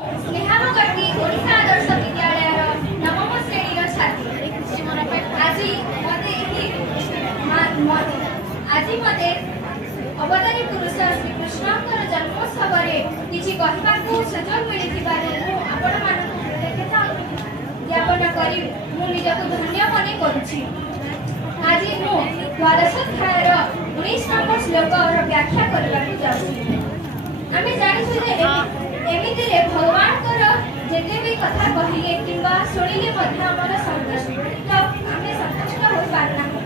ସ୍ନେହାମଗର୍ତ୍ତୀ ଓଡ଼ିଶା ଆଦର୍ଶ ବିଦ୍ୟାଳୟର ନବମ ଶ୍ରେଣୀର ଛାତ୍ରୀ। ଆଜି ମୋତେ ଅବତାରୀ ପୁରୁଷ ଶ୍ରୀକୃଷ୍ଣଙ୍କର ଜନ୍ମୋତ୍ସବରେ କିଛି କହିବାକୁ ସୁଯୋଗ ମିଳିଥିବାରୁ ମୁଁ ଆପଣମାନଙ୍କୁ କୃତଜ୍ଞତା ଜ୍ଞାପନ କରି ମୁଁ ନିଜକୁ ଧନ୍ୟ ମନେ କରୁଛି। ଆଜି ମୁଁ ଦ୍ୱାଦଶ ଅଧ୍ୟାୟର 19 ନମ୍ବର ଶ୍ଲୋକର ବ୍ୟାଖ୍ୟା କରିବାକୁ ଯାଉଛି। ଆମେ ଜାଣିଛୁ ଯେ ଏମିତିରେ ଭଗବାନଙ୍କର ଯେତେ ବି କଥା କହିଲେ କିମ୍ବା ଶୁଣିଲେ ମଧ୍ୟ ଆମେ ସନ୍ତୁଷ୍ଟ ହୋଇପାରୁନାହୁଁ,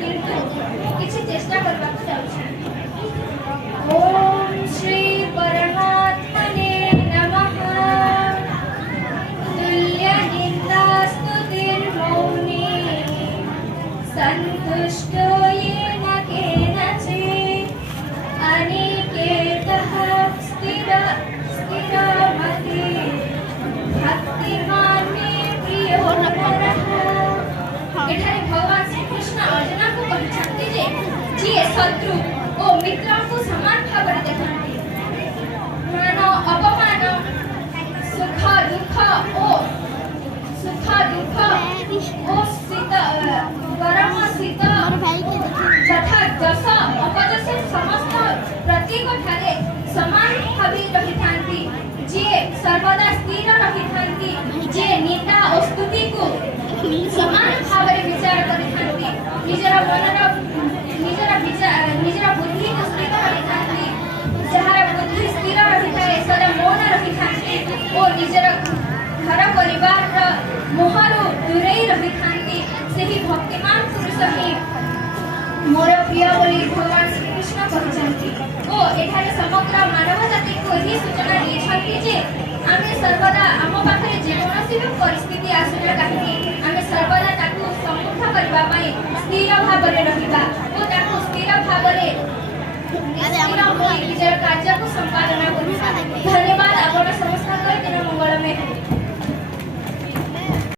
କିନ୍ତୁ ମୁଁ କିଛି ଚେଷ୍ଟା କରିବାକୁ ଯାଉଛି। ଓମ୍ ଶ୍ରୀ ପରମାତ୍ମନେ ନମଃ। ତୁଲ୍ୟ ନିନ୍ଦା ସ୍ତୁତିର୍ମୌନି ସନ୍ତୁଷ୍ଟୋ येन केनचित् अनिकेतः स्थिरमति भक्तिमान् मे प्रियो नरः। एठारे भगवान श्रीकृष्ण अर्जुन को कहते जे जिए शत्रु ओ मित्र को समान भाव देखते, मान अपमान सुख दुख ओ शीत गरम शीत तथा जस अपजस समस्त प्रत्येक ठारे समान भावी रही थांती, जे सर्वदा स्थिर रही थांती, जे निंदा और स्तुति को समान भाव विचार करि थांती, निजर बुद्धि को स्थिर रही थांती, जहार बुद्धि स्थिर रही थाए सदा मौन रही थांती और निजर घर परिवार मोहरु दूरे रही थांती, सेही भक्तिमान पुरुष ही मोर प्रिय बोली भगवान श्रीकृष्ण कहते। ओ एठारे समग्र मानव जाति को ही सूचना देछंती जे आमे सर्वदा आम पाखरे जेकोसी भी परिस्थिति आसुना काहे आमे सर्वदा ताकू सम्मुख करबा पई स्थिर भाव रे रहिबा।